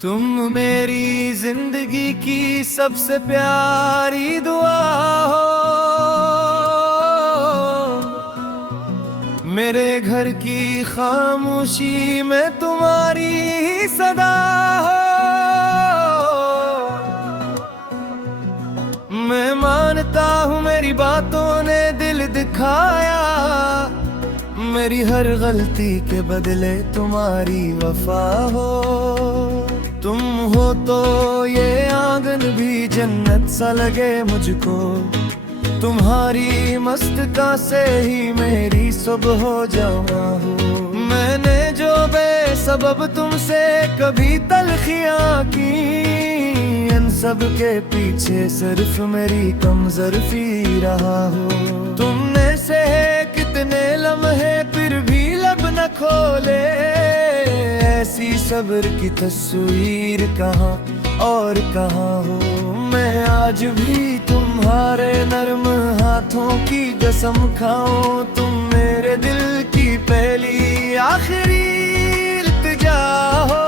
तुम मेरी जिंदगी की सबसे प्यारी दुआ हो। मेरे घर की खामोशी में तुम्हारी ही सदा हो। मैं मानता हूँ मेरी बातों ने दिल दिखाया, मेरी हर गलती के बदले तुम्हारी वफा हो। तुम हो तो ये आंगन भी जन्नत सा लगे मुझको, तुम्हारी मस्तका से ही मेरी सुबह हो जावा हो। मैंने जो बेसबब तुमसे कभी तलखियां की, इन सब के पीछे सिर्फ मेरी कमजोरी रहा हो। तुमने से कितने लम्हे फिर भी लब न खोले, ऐसी सब्र की तस्वीर कहाँ और कहाँ हो। मैं आज भी तुम्हारे नर्म हाथों की कसम खाऊं, तुम मेरे दिल की पहली आखिरी इल्तिजा हो।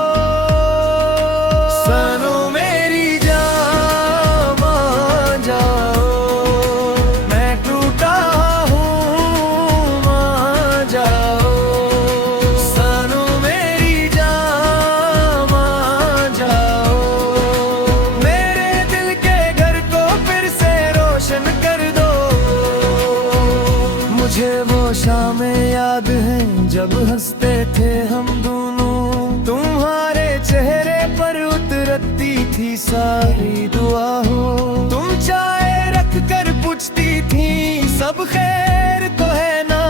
सनो मेरी जान मान जाओ, मैं टूटा हूँ मान जाओ। सनो मेरी जान मान जाओ, मेरे दिल के घर को फिर से रोशन कर दो। मुझे वो शामें याद हैं जब हंसते थे हम दोनों, तुम्हारे चेहरे पर उतरती थी सारी दुआ हो। तुम चाय रख कर पूछती थी सब खैर तो है ना,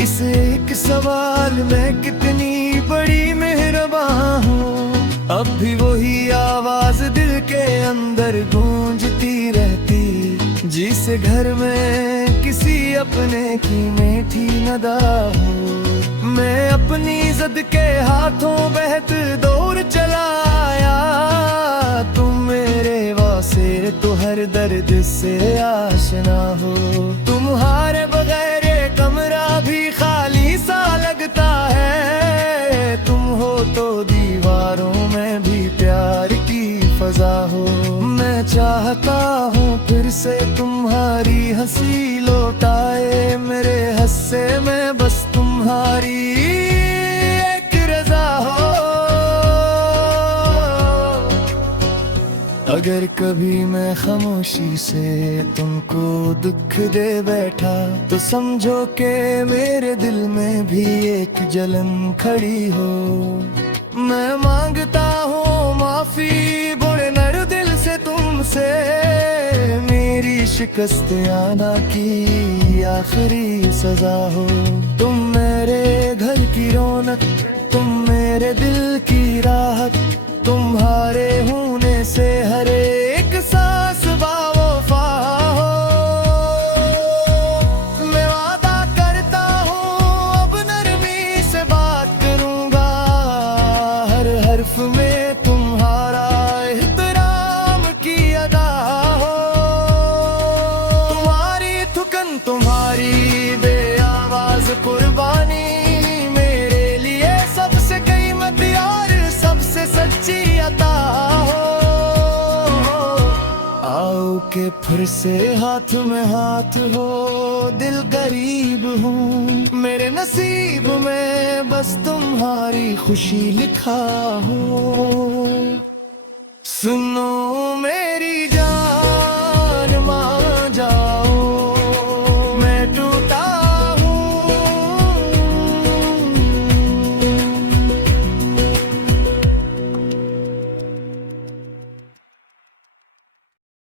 इस एक सवाल में कितनी बड़ी मेहरबान हूँ। अब भी वही आवाज दिल के अंदर गूंजती रहती, जिस घर में किसी अपने की मीठी नदा हो। मैं अपनी जिद के हाथों बहत दौर चलाया, तुम मेरे वासे तो हर दर्द से आशना हो। तुम्हारे बगैर ये कमरा भी खाली सा लगता है, तुम हो तो दीवारों में भी प्यार की फजा हो। मैं चाहता हूँ फिर से तुम्हारी हंसी लौटाए, मेरे हंसे में बस तुम्हारी एक रजा हो। अगर कभी मैं खामोशी से तुमको दुख दे बैठा, तो समझो कि मेरे दिल में भी एक जलन खड़ी हो। मैं मांगता हूँ माफी बुरे नर दिल से तुमसे, मेरी शिकस्त आना की आखिरी सजा हो। तुम मेरे घर की रौनक, तुम मेरे दिल की राहत, तुम्हारे होने से हर एक सांस बावफा हो। मैं वादा करता हूँ अब नरमी से बात करूँगा, हर हर्फ में तुम्हारा एहतराम की अदा हो। तुम्हारी थुकन तुम्हारी बेआवाज कुर्बानी, मेरे लिए सबसे कीमती और सबसे सच्ची अता हो। आओ के फिर से हाथ में हाथ हो, दिल गरीब हूँ, मेरे नसीब में बस तुम्हारी खुशी लिखा हो। सुनो